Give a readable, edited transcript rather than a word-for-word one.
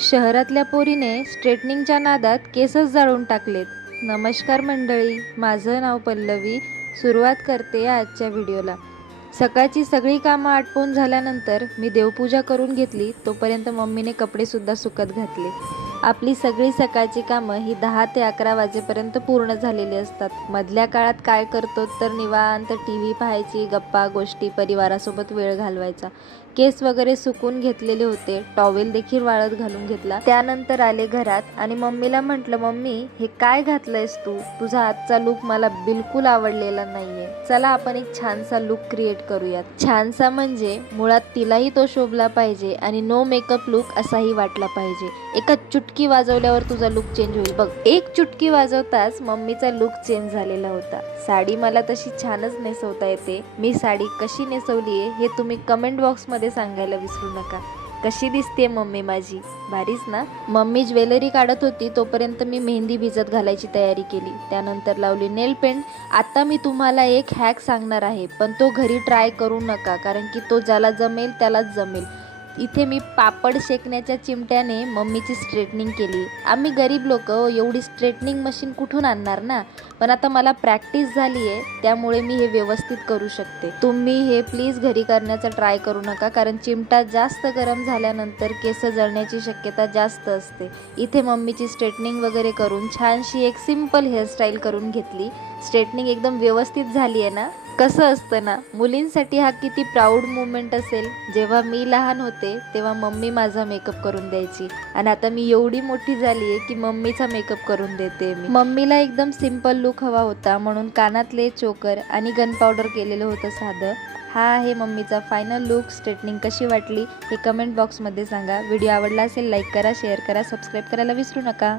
शहरातल्या पोरीने स्ट्रेटनिंगच्या नादात केसच जाळून टाकलेत. नमस्कार मंडळी, माझं नाव पल्लवी. सुरुवात करते आजच्या व्हिडिओला. सकाळची सगळी कामं आटपून झाल्यानंतर मी देवपूजा करून घेतली. तोपर्यंत मम्मीने कपडेसुद्धा सुकत घातले. आपली सगळी सकाळची कामं ही 10 ते 11 वाजेपर्यंत पूर्ण झालेली असतात. मधल्या काळात काय करतो तर निवांत TV पाहायची, गप्पा गोष्टी, परिवारासोबत वेळ घालवायचा. केस वगैरे सुकून घेतलेले होते, टॉवेल देखील वाळत घालून घेतला. त्यानंतर आले घरात आणि मम्मीला म्हटलं, मम्मी हे काय घातलंयस तू? तुझा आजचा लुक मला बिलकुल आवडलेला नाहीये. चला आपण एक छानसा लुक क्रिएट करूयात. छानसा म्हणजे मुळात तिलाही तो शोभला पाहिजे आणि नो मेकअप लुक असाही वाटला पाहिजे. एका चुटकी वाजवल्यावर तुझा लुक चेंज होईल बघ. एक चुटकी वाजवताच मम्मीचा लुक चेंज झालेला होता. साडी मला तशी छानच नेसवता येते. मी साडी कशी नेसवलीये हे तुम्ही कमेंट बॉक्समध्ये सांगायला विसरू नका. कशी दिसते मम्मी माझी? भारीच ना? मम्मी ज्वेलरी काढत होती तोपर्यंत मी मेहंदी भिजत घालायची तयारी केली. त्यानंतर लावली नेल पेंट. आता मी तुम्हाला एक हॅक सांगणार आहे, पण तो घरी ट्राय करू नका, कारण की तो ज्याला जमेल त्यालाच जमेल. इथे मी पापड शेकण्याच्या चिमट्याने मम्मीची स्ट्रेटनिंग केली. आम्ही गरीब लोक एवढी स्ट्रेटनिंग मशीन कुठून आणणार ना, पण आता मला प्रॅक्टिस झाली आहे, त्यामुळे मी हे व्यवस्थित करू शकते. तुम्ही हे प्लीज घरी करण्याचा ट्राय करू नका, कारण चिमटा जास्त गरम झाल्यानंतर केस जळण्याची शक्यता जास्त असते. इथे मम्मीची स्ट्रेटनिंग वगैरे करून छानशी एक सिंपल हेअरस्टाईल करून घेतली. स्ट्रेटनिंग एकदम व्यवस्थित झाली आहे ना? कसं असतं ना, मुलींसाठी हा किती प्राऊड मुवमेंट असेल. जेव्हा मी लहान होते तेव्हा मम्मी माझा मेकअप करून द्यायची, आणि आता मी एवढी मोठी झाली आहे की मम्मीचा मेकअप करून देते मी. मम्मीला एकदम सिंपल लुक हवा होता, म्हणून कानातले, चोकर आणि गन पावडर केलेलं होतं साधं. हा आहे मम्मीचा फायनल लुक. स्ट्रेटनिंग कशी वाटली हे कमेंट बॉक्समध्ये सांगा. व्हिडिओ आवडला असेल लाईक करा, शेअर करा, सबस्क्राईब करायला विसरू नका.